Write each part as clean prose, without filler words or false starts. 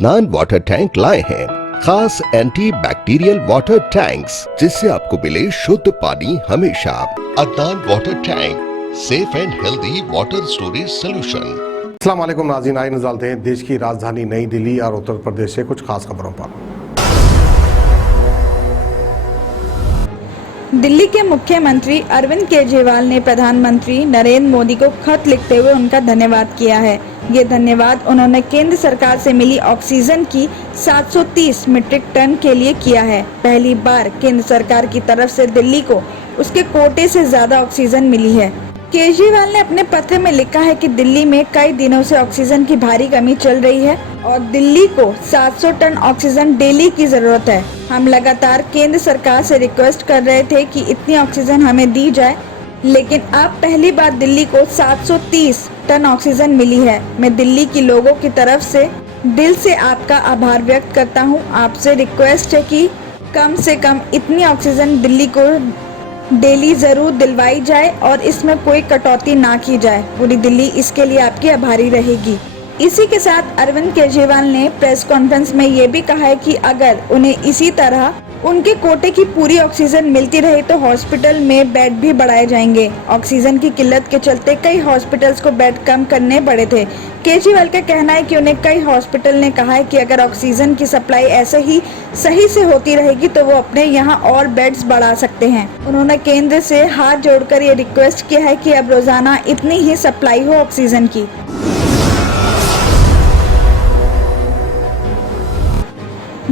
Adnan water tank लाए हैं खास एंटी बैक्टीरियल वाटर टैंक्स, जिससे आपको मिले शुद्ध पानी हमेशा। Adnan water tank, safe and healthy water storage solution. अस्सलाम वालेकुम नाज़रीन, आइए नज़र डालते हैं देश की राजधानी नई दिल्ली और उत्तर प्रदेश से कुछ खास खबरों पर। दिल्ली के मुख्यमंत्री अरविंद केजरीवाल ने प्रधानमंत्री नरेंद्र मोदी को खत लिखते हुए उनका धन्यवाद किया है। ये धन्यवाद उन्होंने केंद्र सरकार से मिली ऑक्सीजन की 730 मीट्रिक टन के लिए किया है। पहली बार केंद्र सरकार की तरफ से दिल्ली को उसके कोटे से ज्यादा ऑक्सीजन मिली है। केजरीवाल ने अपने पत्र में लिखा है कि दिल्ली में कई दिनों से ऑक्सीजन की भारी कमी चल रही है और दिल्ली को 700 टन ऑक्सीजन डेली की जरूरत है। हम लगातार केंद्र सरकार से रिक्वेस्ट कर रहे थे कि इतनी ऑक्सीजन हमें दी जाए, लेकिन अब पहली बार दिल्ली को 730 टन ऑक्सीजन मिली है। मैं दिल्ली के लोगों की तरफ से दिल से आपका आभार व्यक्त करता हूँ। आपसे रिक्वेस्ट है कि कम से कम इतनी ऑक्सीजन दिल्ली को डेली जरूर दिलवाई जाए और इसमें कोई कटौती ना की जाए। पूरी दिल्ली इसके लिए आपकी आभारी रहेगी। इसी के साथ अरविंद केजरीवाल ने प्रेस कॉन्फ्रेंस में ये भी कहा है कि अगर उन्हें इसी तरह उनके कोटे की पूरी ऑक्सीजन मिलती रही तो हॉस्पिटल में बेड भी बढ़ाए जाएंगे। ऑक्सीजन की किल्लत के चलते कई हॉस्पिटल्स को बेड कम करने पड़े थे। केजरीवाल का कहना है कि उन्हें कई हॉस्पिटल ने कहा है कि अगर ऑक्सीजन की सप्लाई ऐसे ही सही से होती रहेगी तो वो अपने यहाँ और बेड्स बढ़ा सकते हैं। उन्होंने केंद्र से हाथ जोड़कर ये रिक्वेस्ट किया है कि अब रोजाना इतनी ही सप्लाई हो ऑक्सीजन की।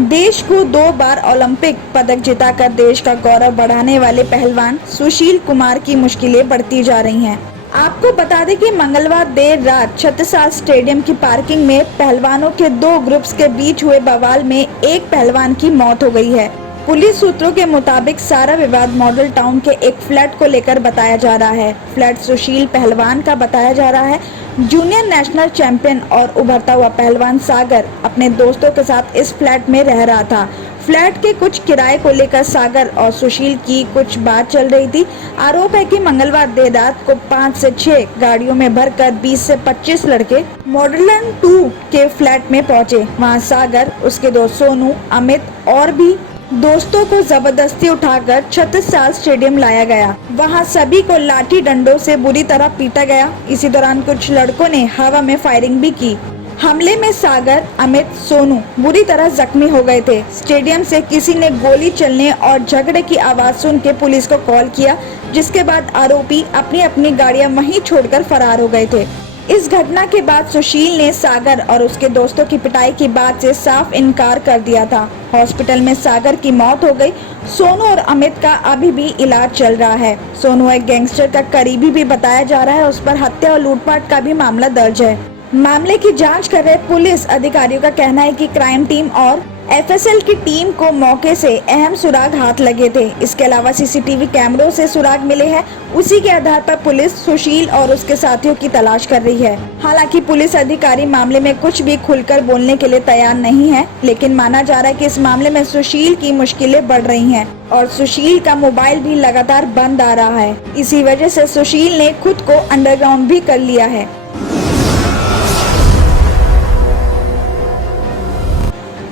देश को 2 बार ओलंपिक पदक जिताकर देश का गौरव बढ़ाने वाले पहलवान सुशील कुमार की मुश्किलें बढ़ती जा रही हैं। आपको बता दें कि मंगलवार देर रात छत्रसाल स्टेडियम की पार्किंग में पहलवानों के 2 ग्रुप्स के बीच हुए बवाल में एक पहलवान की मौत हो गई है। पुलिस सूत्रों के मुताबिक सारा विवाद मॉडल टाउन के एक फ्लैट को लेकर बताया जा रहा है। फ्लैट सुशील पहलवान का बताया जा रहा है। जूनियर नेशनल चैंपियन और उभरता हुआ पहलवान सागर अपने दोस्तों के साथ इस फ्लैट में रह रहा था। फ्लैट के कुछ किराए को लेकर सागर और सुशील की कुछ बात चल रही थी। आरोप है कि मंगलवार देर रात को 5 से 6 गाड़ियों में भरकर 20 से 25 लड़के मॉडल 2 के फ्लैट में पहुंचे। वहां सागर, उसके दोस्त सोनू, अमित और भी दोस्तों को जबरदस्ती उठाकर छत्रसाल स्टेडियम लाया गया। वहां सभी को लाठी डंडों से बुरी तरह पीटा गया। इसी दौरान कुछ लड़कों ने हवा में फायरिंग भी की। हमले में सागर, अमित, सोनू बुरी तरह जख्मी हो गए थे। स्टेडियम से किसी ने गोली चलने और झगड़े की आवाज सुन के पुलिस को कॉल किया, जिसके बाद आरोपी अपनी अपनी गाड़ियां वहीं छोड़कर फरार हो गए थे। इस घटना के बाद सुशील ने सागर और उसके दोस्तों की पिटाई की बात से साफ इनकार कर दिया था। हॉस्पिटल में सागर की मौत हो गई। सोनू और अमित का अभी भी इलाज चल रहा है। सोनू एक गैंगस्टर का करीबी भी बताया जा रहा है। उस पर हत्या और लूटपाट का भी मामला दर्ज है। मामले की जांच कर रहे पुलिस अधिकारियों का कहना है कि क्राइम टीम और एफएसएल की टीम को मौके से अहम सुराग हाथ लगे थे। इसके अलावा सीसीटीवी कैमरों से सुराग मिले हैं। उसी के आधार पर पुलिस सुशील और उसके साथियों की तलाश कर रही है। हालांकि पुलिस अधिकारी मामले में कुछ भी खुलकर बोलने के लिए तैयार नहीं है, लेकिन माना जा रहा है कि इस मामले में सुशील की मुश्किलें बढ़ रही हैं और सुशील का मोबाइल भी लगातार बंद आ रहा है। इसी वजह से सुशील ने खुद को अंडरग्राउंड भी कर लिया है।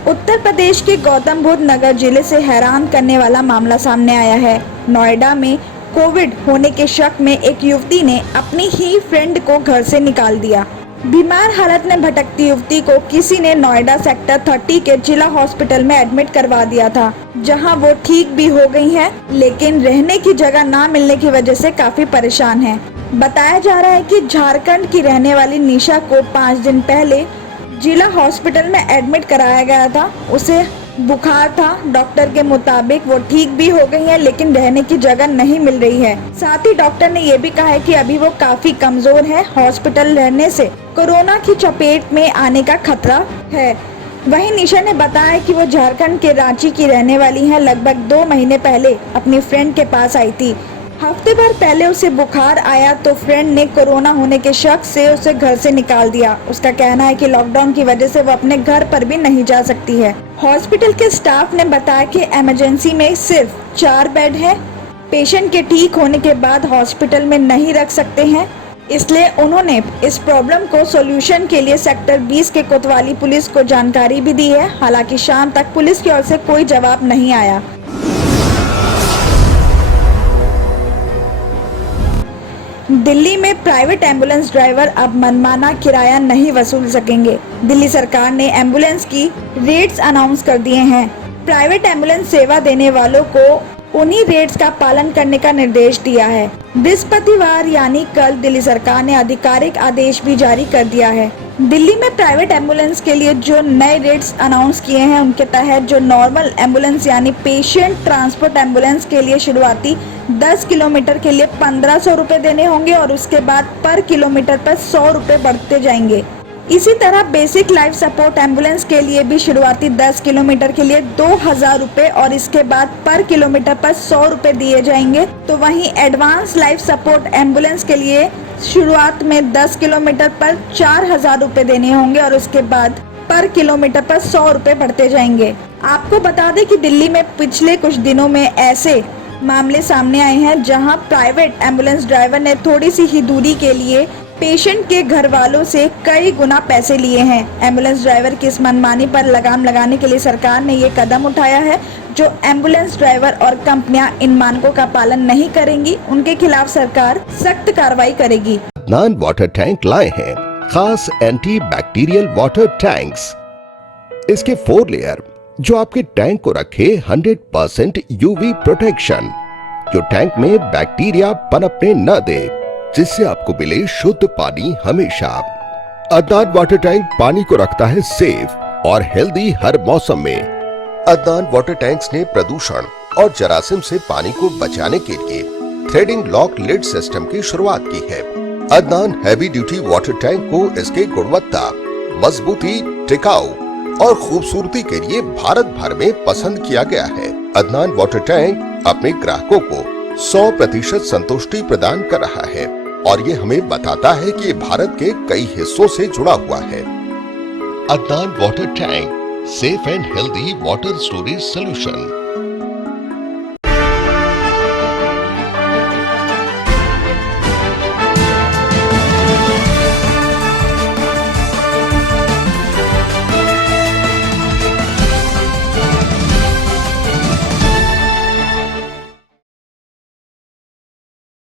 उत्तर प्रदेश के गौतम बुद्ध नगर जिले से हैरान करने वाला मामला सामने आया है। नोएडा में कोविड होने के शक में एक युवती ने अपनी ही फ्रेंड को घर से निकाल दिया। बीमार हालत में भटकती युवती को किसी ने नोएडा सेक्टर 30 के जिला हॉस्पिटल में एडमिट करवा दिया था, जहां वो ठीक भी हो गई है, लेकिन रहने की जगह ना मिलने की वजह से काफी परेशान है। बताया जा रहा है कि झारखंड की रहने वाली निशा को 5 दिन पहले जिला हॉस्पिटल में एडमिट कराया गया था। उसे बुखार था। डॉक्टर के मुताबिक वो ठीक भी हो गई है, लेकिन रहने की जगह नहीं मिल रही है। साथ ही डॉक्टर ने ये भी कहा है कि अभी वो काफी कमजोर है। हॉस्पिटल रहने से कोरोना की चपेट में आने का खतरा है। वहीं निशा ने बताया कि वो झारखंड के रांची की रहने वाली है। लगभग 2 महीने पहले अपनी फ्रेंड के पास आई थी। हफ्ते भर पहले उसे बुखार आया तो फ्रेंड ने कोरोना होने के शक से उसे घर से निकाल दिया। उसका कहना है कि लॉकडाउन की वजह से वो अपने घर पर भी नहीं जा सकती है। हॉस्पिटल के स्टाफ ने बताया कि इमरजेंसी में सिर्फ 4 बेड है। पेशेंट के ठीक होने के बाद हॉस्पिटल में नहीं रख सकते हैं। इसलिए उन्होंने इस प्रॉब्लम को सॉल्यूशन के लिए सेक्टर 20 के कोतवाली पुलिस को जानकारी भी दी है। हालांकि शाम तक पुलिस की ओर से कोई जवाब नहीं आया। दिल्ली में प्राइवेट एम्बुलेंस ड्राइवर अब मनमाना किराया नहीं वसूल सकेंगे। दिल्ली सरकार ने एम्बुलेंस की रेट्स अनाउंस कर दिए हैं। प्राइवेट एम्बुलेंस सेवा देने वालों को उन्हीं रेट्स का पालन करने का निर्देश दिया है। बृहस्पतिवार यानी कल दिल्ली सरकार ने आधिकारिक आदेश भी जारी कर दिया है। दिल्ली में प्राइवेट एम्बुलेंस के लिए जो नए रेट्स अनाउंस किए हैं उनके तहत जो नॉर्मल एम्बुलेंस यानी पेशेंट ट्रांसपोर्ट एम्बुलेंस के लिए शुरुआती 10 किलोमीटर के लिए 1500 रुपए देने होंगे और उसके बाद पर किलोमीटर पर 100 रुपए बढ़ते जाएंगे। इसी तरह बेसिक लाइफ सपोर्ट एम्बुलेंस के लिए भी शुरुआती 10 किलोमीटर के लिए 2000 रुपए और इसके बाद पर किलोमीटर पर 100 रुपए दिए जाएंगे। तो वहीं एडवांस लाइफ सपोर्ट एम्बुलेंस के लिए शुरुआत में 10 किलोमीटर पर 4000 रुपए देने होंगे और उसके बाद पर किलोमीटर पर 100 रुपए बढ़ते जाएंगे। आपको बता दें कि दिल्ली में पिछले कुछ दिनों में ऐसे मामले सामने आए हैं जहां प्राइवेट एम्बुलेंस ड्राइवर ने थोड़ी सी ही दूरी के लिए पेशेंट के घर वालों से कई गुना पैसे लिए हैं। एम्बुलेंस ड्राइवर की इस मनमानी पर लगाम लगाने के लिए सरकार ने ये कदम उठाया है। जो एम्बुलेंस ड्राइवर और कंपनियां इन मानकों का पालन नहीं करेंगी उनके खिलाफ सरकार सख्त कार्रवाई करेगी। अदनान वाटर टैंक लाए हैं खास एंटी बैक्टीरियल वाटर टैंक्स। इसके 4 लेयर जो आपके टैंक को रखे 100% यूवी प्रोटेक्शन, जो टैंक में बैक्टीरिया पनपने न दे, जिससे आपको मिले शुद्ध पानी हमेशा। अदनान वाटर टैंक पानी को रखता है सेफ और हेल्दी हर मौसम में। अदनान वाटर टैंक्स ने प्रदूषण और जरासीम से पानी को बचाने के लिए थ्रेडिंग लॉक लिड सिस्टम की शुरुआत की है। Adnan heavy duty water tank को इसके गुणवत्ता, मजबूती, टिकाऊ और खूबसूरती के लिए भारत भर में पसंद किया गया है। अदनान वाटर टैंक अपने ग्राहकों को 100% संतुष्टि प्रदान कर रहा है और ये हमें बताता है कि भारत के कई हिस्सों से जुड़ा हुआ है। Adnan water tank, safe and healthy water storage solution.